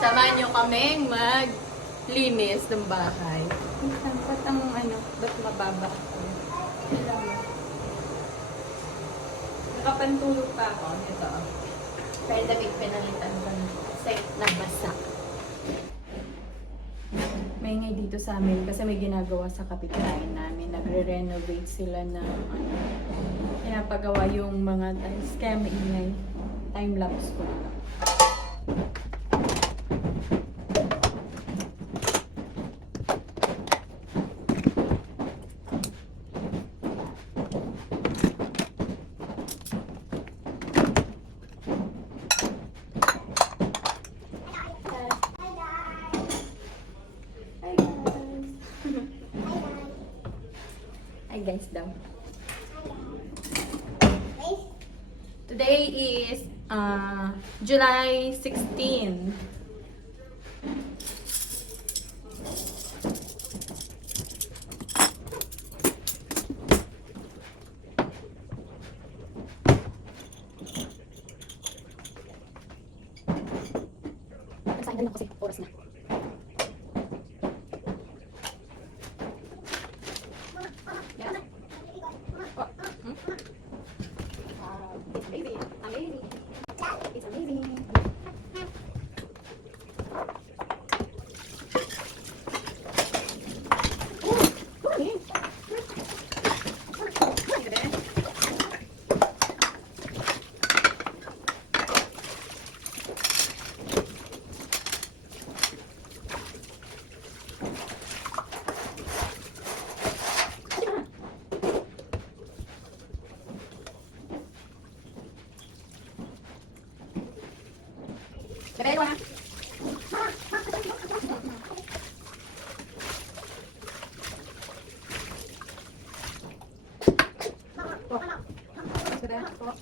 Samahan nyo kaming maglinis ng bahay. Ba't ang ba't mababa ako? Nakapantulog pa ako. Ito. Kaya damit pinalitan ko kasi nagbasa. May ngay dito sa amin kasi may ginagawa sa kapitbahay namin. Nagre-renovate sila ng pinapagawa yung mga tiles. Kaya maingay. Time-lapse ko na. Hi guys daw. Today is July 16. Excited na kasi oras na. Bebe, ito na.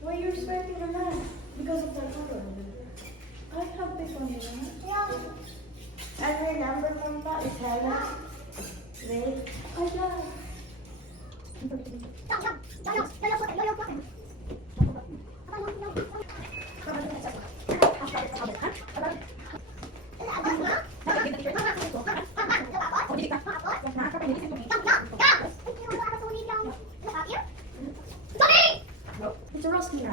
Why you're sweating a lot? Because of the color. I have this one, yeah. I remember from that it's Hannah. Wait. I love. It's a roast here.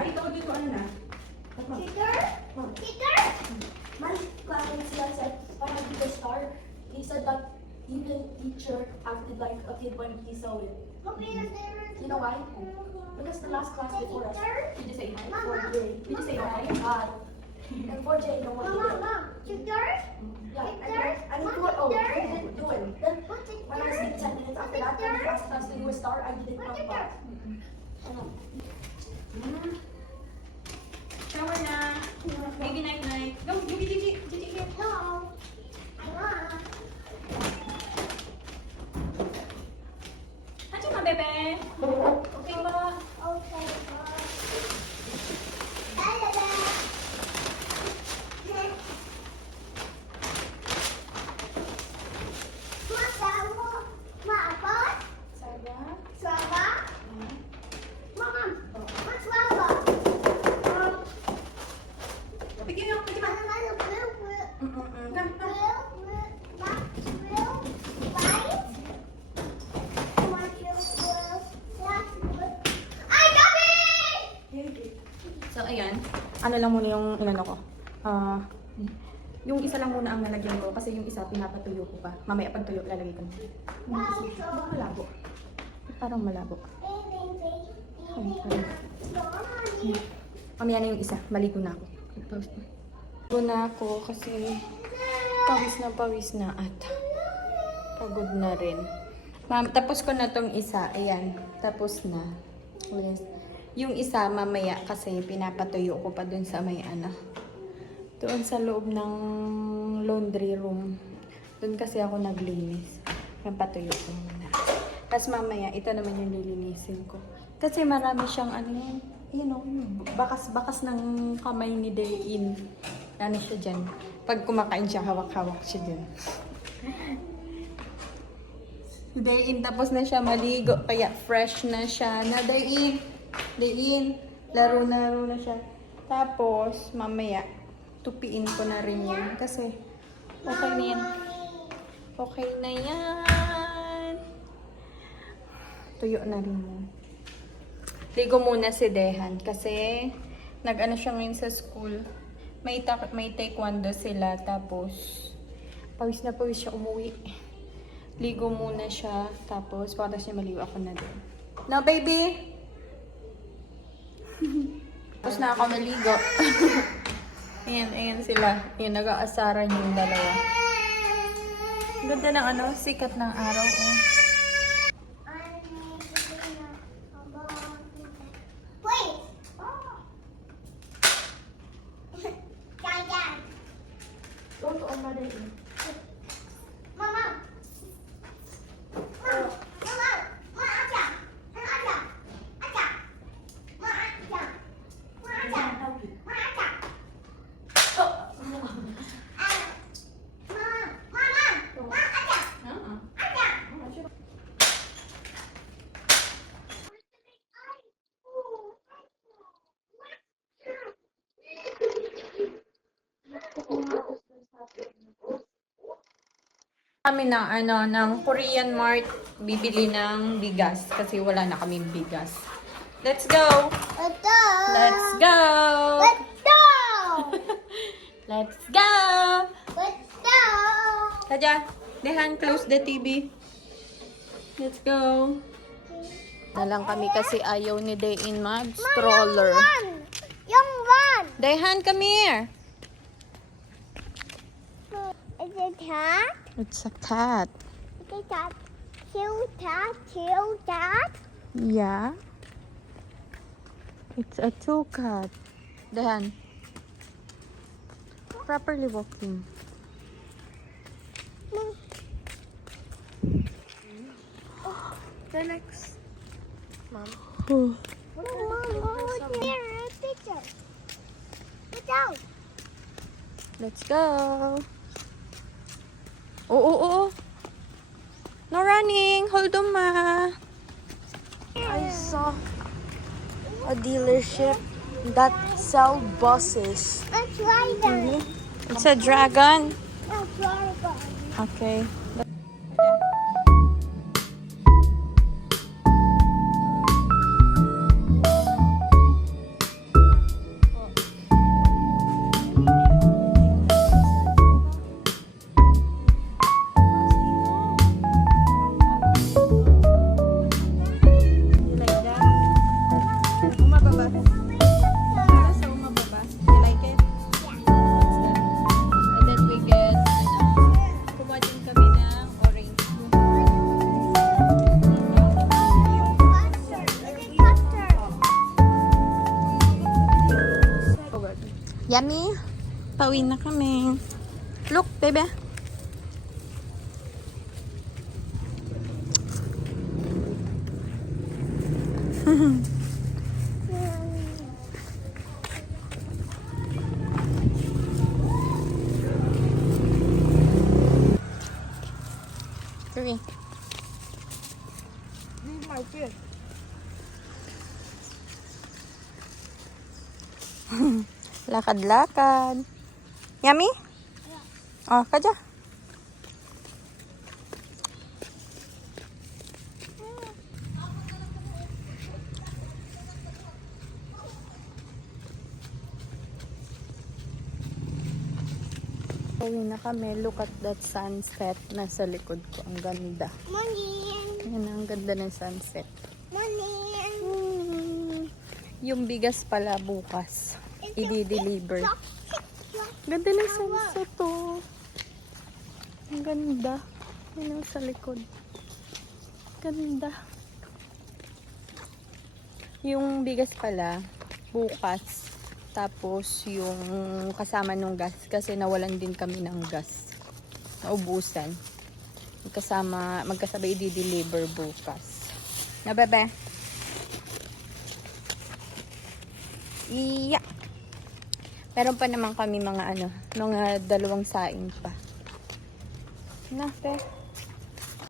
Teacher? My classmate said when I did the start, he said that even teacher acted like a kid when he saw it. You know why? Because the last class before us, Did you say hi? 4J. Did you say hi? And 4J, no one did it. Yeah, I didn't do it. Oh, I didn't do it. Then when I stayed 10 minutes after that, when he asked us to do a star, I didn't come back. Shower na. Baby night night. Go, Gigi here. No. Andiyan ka, bebe? Okay ba? Okay. Bigyan mo, bigyan mo. So, ayan. Ano lang muna yung inano ko. Yung isa lang muna ang nalagyan ko kasi yung isa pinapatuyo ko pa. Mamaya pag tuyo, lalagay ko na. Baka malabo. Parang malabo. Mamaya na yung isa. Maligo na ako. Maligo na ako kasi pawis na at pagod na rin. Tapos ko na tong isa. Ayan. Tapos na. Yes. Yung isa mamaya kasi pinapatuyo ko pa dun sa may doon sa loob ng laundry room. Doon kasi ako naglinis. Yung patuyo ko muna. Tapos mamaya, ito naman yung lilinisin ko. Kasi marami siyang bakas-bakas ng kamay ni Dayin. Ano siya dyan. Pag kumakain siya, hawak-hawak siya dyan. Dayin, tapos na siya maligo. Kaya fresh na siya. Na Dayin, laro-laro na siya. Tapos, mamaya, tupiin ko na rin yan. Kasi, okay na yan. Okay na yan. Tuyo na rin mo. Ligo muna si Dehan. Kasi, nag-ano siya ngayon sa school. May taekwondo sila. Tapos, pawis na pawis siya umuwi. Ligo muna siya. Tapos, pagkatapos niya maligo ako na din. No, baby? Tapos na ako maligo. Ayan sila. Ayan, nag-aasaran yung dalawa. Ganda ng sikat ng araw. Oh. Kami ng Korean Mart bibili ng bigas kasi wala na kaming bigas. Let's go! Let's go! Let's go! Kaja, Dehan, close the TV. Let's go. Na lang kami kasi ayaw ni Dayin mag-stroller. Young one. Dehan, come here. Is it cat? It's a cat. Is it cat? Two cat? Yeah. It's a two cat. Dehan. Properly walking. The next. Mom. Oh. Mom, here a picture. Get out. Let's go. Oh. No running. Hold on, ma. I saw a dealership that sell buses. Let's ride them. It's a dragon. Let's ride them. Okay. Yummy. Pauwi na kami. Look, baby. Three. Leave my fish. Lakad-lakad. Yummy? Oh, kaja. Uwi na kami. Look at that sunset. Nasa likod ko. Ang ganda. Morning. Yan, ang ganda ng sunset. Morning. Yung bigas pala bukas. I-deliver. Ganda ng sunset to. Ang ganda. Yan ang sa likod. Ganda. Yung bigas pala, bukas. Tapos yung kasama nung gas. Kasi nawalan din kami ng gas. Naubusan. Magkasabay i-deliver bukas. Na bebe? Iya. Meron pa naman kami mga 2 saing pa. Na, pe.